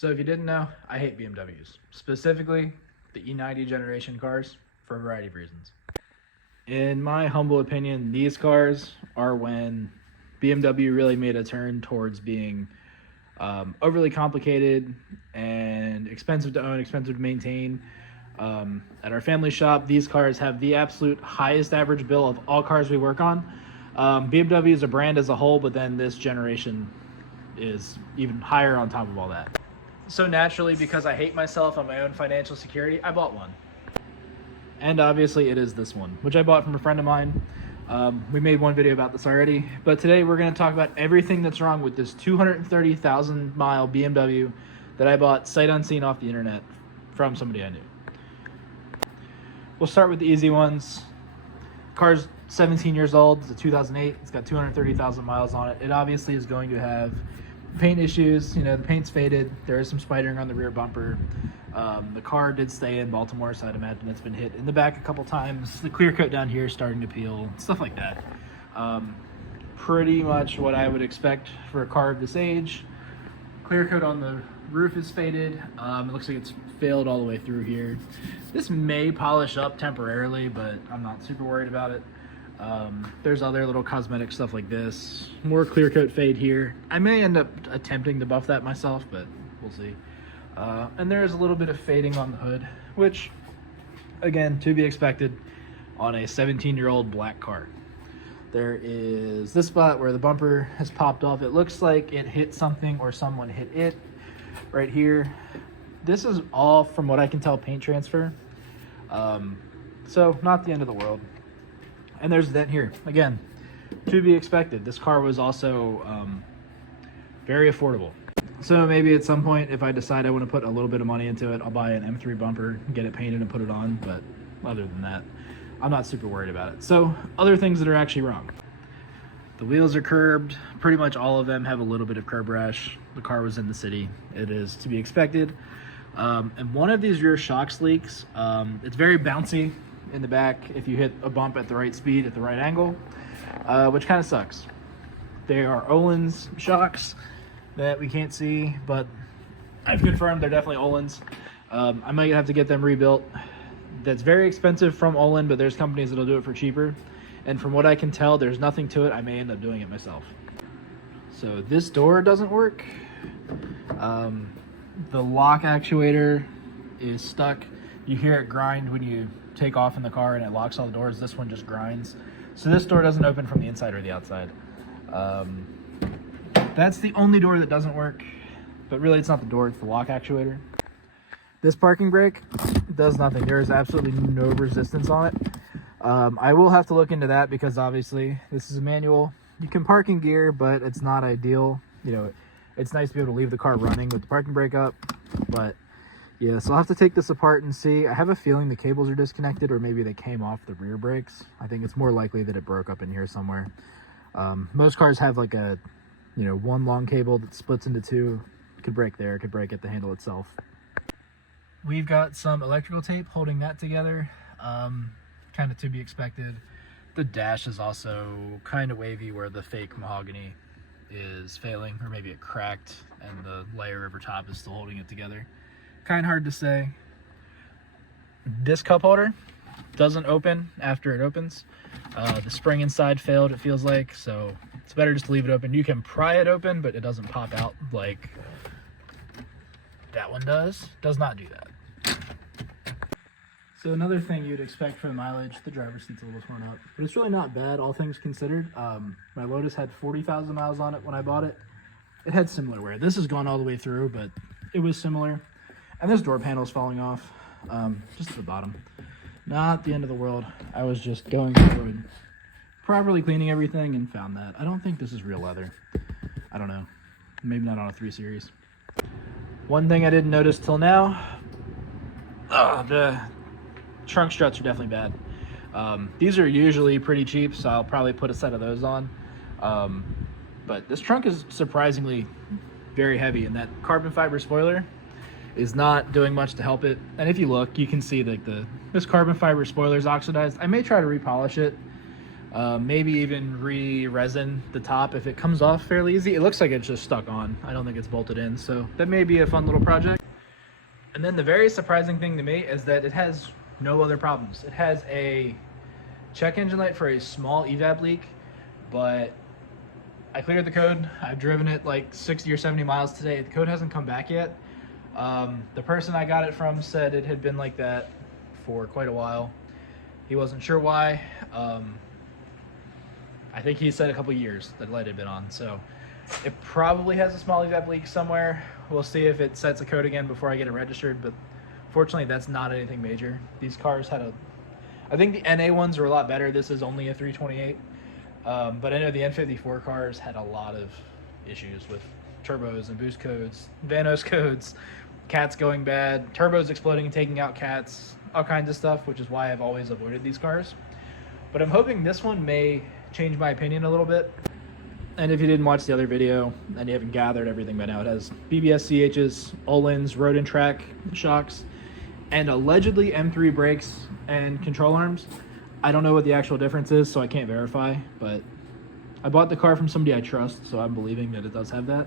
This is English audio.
So if you didn't know, I hate BMWs, specifically the E90 generation cars for a variety of reasons. In my humble opinion, these cars are when BMW really made a turn towards being overly complicated and expensive to own, expensive to maintain. At our family shop, these cars have the absolute highest average bill of all cars we work on. BMW is a brand as a whole, but then this generation is even higher on top of all that. So naturally, because I hate myself and my own financial security, I bought one. And obviously it is this one, which I bought from a friend of mine. We made one video about this already, but today we're going to talk about everything that's wrong with this 230,000 mile BMW that I bought sight unseen off the internet from somebody I knew. We'll start with the easy ones. Car's 17 years old. It's a 2008. It's got 230,000 miles on it. It obviously is going to have paint issues. You know, the paint's faded. There is some spidering on the rear bumper. The car did stay in Baltimore, so I'd imagine it's been hit in the back a couple times. The clear coat down here is starting to peel, stuff like that. Pretty much what I would expect for a car of this age. Clear coat on the roof is faded. It looks like it's failed all the way through here. This may polish up temporarily, but I'm not super worried about it. There's other little cosmetic stuff like this. More clear coat fade here. I may end up attempting to buff that myself, but we'll see. And there is a little bit of fading on the hood, which, again, to be expected on a 17-year-old black car. There is this spot where the bumper has popped off. It looks like it hit something or someone hit it right here. This is all, from what I can tell, paint transfer. So not the end of the world. And there's a dent here. Again, to be expected. This car was also very affordable. So maybe at some point, if I decide I want to put a little bit of money into it, I'll buy an M3 bumper, get it painted and put it on. But other than that, I'm not super worried about it. So other things that are actually wrong. The wheels are curbed. Pretty much all of them have a little bit of curb rash. The car was in the city. It is to be expected. And one of these rear shocks leaks. It's very bouncy in the back if you hit a bump at the right speed at the right angle, which kind of sucks. They are Öhlins shocks that we can't see, but I've confirmed they're definitely Öhlins. I might have to get them rebuilt. That's very expensive from Öhlin, but there's companies that'll do it for cheaper. And from what I can tell, there's nothing to it. I may end up doing it myself. So this door doesn't work. The lock actuator is stuck. You hear it grind when you take off in the car and it locks all the doors. This one just grinds. So this door doesn't open from the inside or the outside. That's the only door that doesn't work, but really it's not the door, it's the lock actuator. This parking brake does nothing. There is absolutely no resistance on it. I will have to look into that because obviously this is a manual. You can park in gear, but it's not ideal. You know, it's nice to be able to leave the car running with the parking brake up, but yeah, so I'll have to take this apart and see. I have a feeling the cables are disconnected, or maybe they came off the rear brakes. I think it's more likely that it broke up in here somewhere. Most cars have like a, you know, one long cable that splits into two. It could break there, it could break at the handle itself. We've got some electrical tape holding that together, kind of to be expected. The dash is also kind of wavy where the fake mahogany is failing, or maybe it cracked and the layer over top is still holding it together. Kind of hard to say. This cup holder doesn't open after it opens. The spring inside failed, it feels like, so it's better just to leave it open. You can pry it open, but it doesn't pop out like that one does. Does not do that. So another thing you'd expect from the mileage, the driver's seat's a little torn up, but it's really not bad, all things considered. My Lotus had 40,000 miles on it when I bought it. It had similar wear. This has gone all the way through, but it was similar. And this door panel is falling off, just at the bottom. Not the end of the world. I was just going through and properly cleaning everything and found that. I don't think this is real leather. I don't know. Maybe not on a 3 Series. One thing I didn't notice till now, the trunk struts are definitely bad. These are usually pretty cheap, so I'll probably put a set of those on. But this trunk is surprisingly very heavy, and that carbon fiber spoiler is not doing much to help it. And if you look, you can see that this carbon fiber spoiler is oxidized. I may try to repolish it, Maybe even re-resin the top if it comes off fairly easy. It looks like it's just stuck on. I don't think it's bolted in, so that may be a fun little project. And then the very surprising thing to me is that it has no other problems. It has a check engine light for a small evap leak, but I cleared the code. I've driven it like 60 or 70 miles today. The code hasn't come back yet. The person I got it from said it had been like that for quite a while. He wasn't sure why. I think he said a couple years that light had been on, so it probably has a small evap leak somewhere. We'll see if it sets a code again before I get it registered, but fortunately that's not anything major. These cars had I think the NA ones were a lot better. This is only a 328, but I know the N54 cars had a lot of issues with turbos and boost codes, Vanos codes, cats going bad, turbos exploding and taking out cats, all kinds of stuff, which is why I've always avoided these cars. But I'm hoping this one may change my opinion a little bit. And if you didn't watch the other video and you haven't gathered everything by now, it has BBS CHs, Öhlins, road and track shocks, and allegedly M3 brakes and control arms. I don't know what the actual difference is, so I can't verify, but I bought the car from somebody I trust, so I'm believing that it does have that.